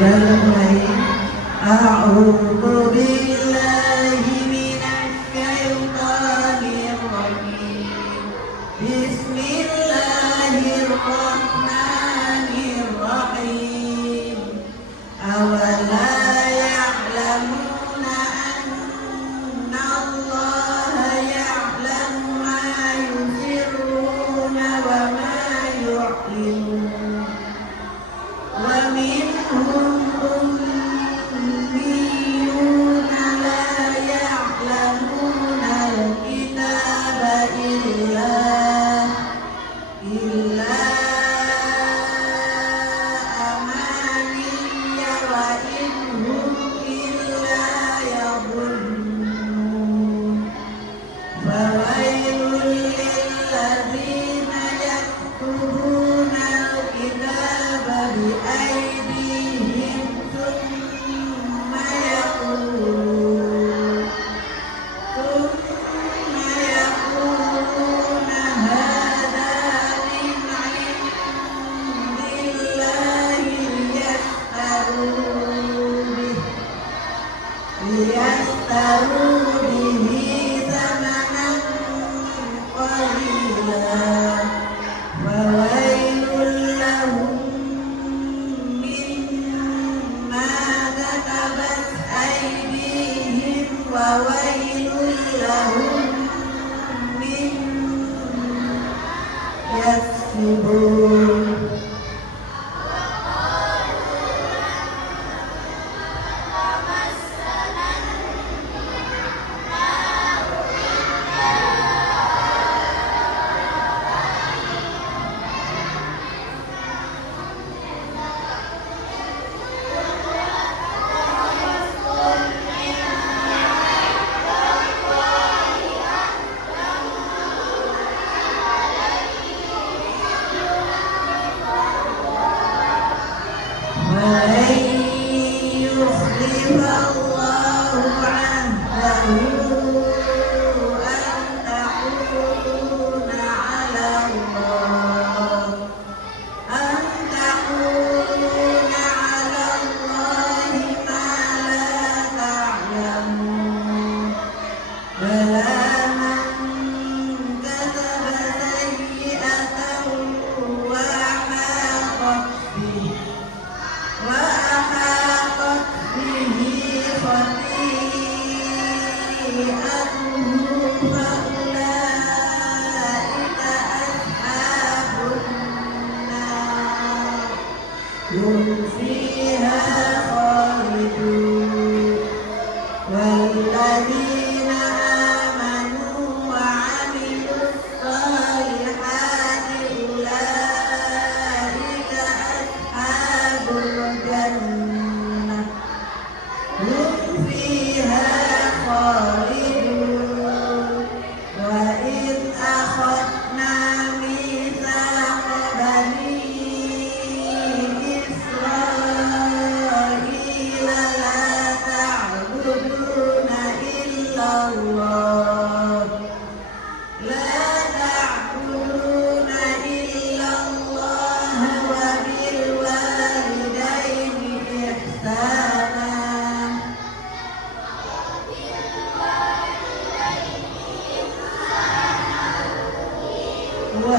Udah mulai. A'udzu billahi minasy syaithanir rajim. Bismillahirrahmanirrahim. Awala ya'lamuna anna Allaha ya'lamu ma yusirruna wa ma yu'linun. Wa minhum ummiyuna la ya'lamuna al-kitaba illa amaniya wa innahum illa yadhunnun. Fawailul lilladzina yaktubuna al-kitaba biaydihim thumma yaquluna hadha min 'indillahi liyastaru bihi thamanan qalila. Fawailul lahum mimma katabat aydihim wa wailul lahum mimma yaksibun. Hum fiha khalidun. Walladzina amanu wa 'amilus shalihati ulaika ashabul jannah hum fiha khalidun. Wa id akhadna mitsaqa bani Wa